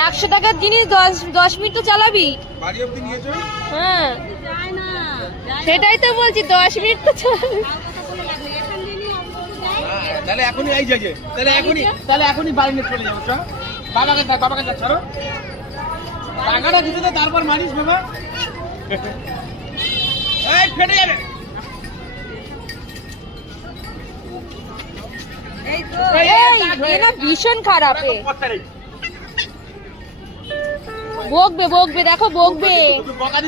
100 টাকার জিনিস 10 মিনিট তো চালাবি। বাড়ি অবধি নিয়েছো? হ্যাঁ সেটাই তো বলছি, 10 মিনিট তো চালাবি। তাহলে এখনই আই যাবে, তাহলে এখনই বাড়ি নিয়ে চলে যাবো। চল বাবাকে যা ছাড়ো, টাকাটা দিতে দে, তারপর মারিস বাবা। এই ফেটে যাবে। এরা ভীষণ খারাপ। বকবে দেখো, বকবে। তুই বকা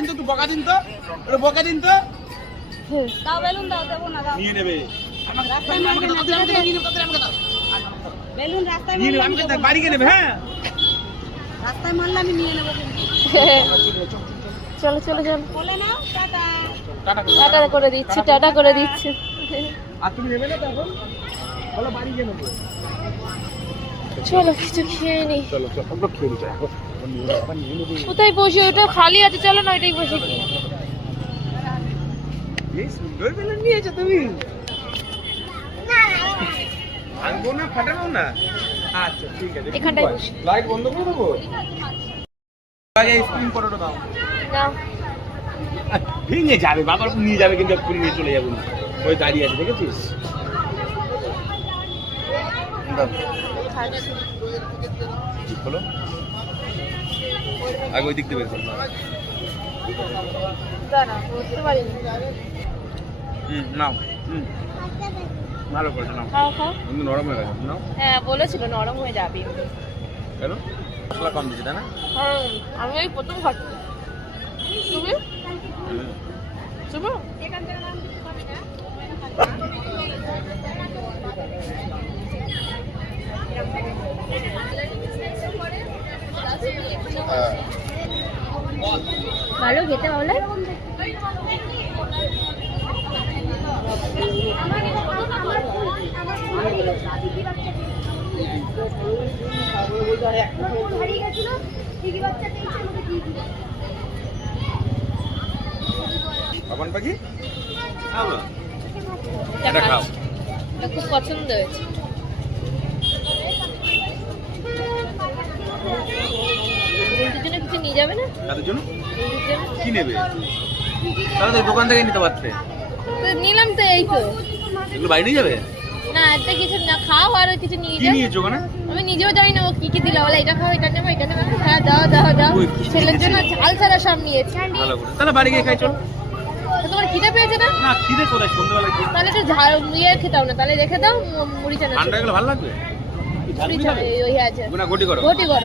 দিন তো, দাও বেলুন দাও, দেবো না দাও। নিয়ে নেবে। বেলুন রাস্তায় নিয়ে নেবে, আমাকে বাড়ি গিয়ে নেবে। হ্যাঁ রাস্তায় মারলে আমি নিয়ে নেবো কিন্তু। চলো বলে নাও টাটা। টাটা করে দিচ্ছি। আর তুমি নেবে না তো এখন? বলো বাড়ি গিয়ে নেবো। চলো কিছু খেয়ে নি। চলো আমরা খেয়ে নিচ্ছি এখন। কোথায় বসি? ওটা খালি আছে, চলো না ওইটাই বসি। এই সুন্দর বেলুন নিয়েছো তুমি? ভাঙবো না, ফাটাবো না। আচ্ছা ঠিক আছে, এখানটায় বসি। লাইট বন্ধ করে দেবো। আগে স্ক্রিন ফটোটা দাও। নাও। ভেঙে যাবে, বাবার নিয়ে যাবে কিন্তু এক্ষুনি নিয়ে চলে যাবো না। ওই দাঁড়িয়ে আছে, দেখেছিস? দাও। ঠিক হলো? আগে ওই দিক দিয়ে বের করো। দাঁড়া, বুঝতে পারিনি। নাও। ভালো করে নাও। খাও। কিন্তু নরম হয়ে গেছে, নাও। হ্যাঁ বলেছিল নরম হয়ে যাবে। কেন? মশলা কম দিচ্ছে তাই না? হ্যাঁ আমি ওই প্রথম খাচ্ছি। তুমি? ভালো খেতে বলে। বাবান পাখি? এটা খাও। এটা খুব পছন্দ হয়েছে। বন্ধুর জন্য কিছু নিয়ে যাবে না? তাদের জন্য বন্ধুর জন্য? কি নেবে? তাহলে তো দোকান থেকে নিতে পারতে। তো নিলাম তো, এই তো। এগুলো বাড়ি নিয়ে যাবে? না এটা কিছু না, খাও আর কিছু নিয়ে কি যাও। নিয়েছো ওখানে? আমি নিজেও জানি না ও কি দিল। বলে এটা খাও, এটা নেবো। হ্যাঁ দাও। ওই কি ছেলের জন্য ঝাল ছাড়া সব নিয়েছি। ভালো করে। তাহলে বাড়ি গিয়ে খাই চল। তো তোমার খিদে পেয়েছে না? না খিদে কোথায়, সন্ধ্যাবেলা কি? তাহলে একটু ঝাল খেতাও না, তাহলে রেখে দাও। মুড়ি চানা ঠান্ডা এগুলো ভালো লাগবে? মুড়ি চানা ওই আছে, না ঘটি করো। ঘটি করো।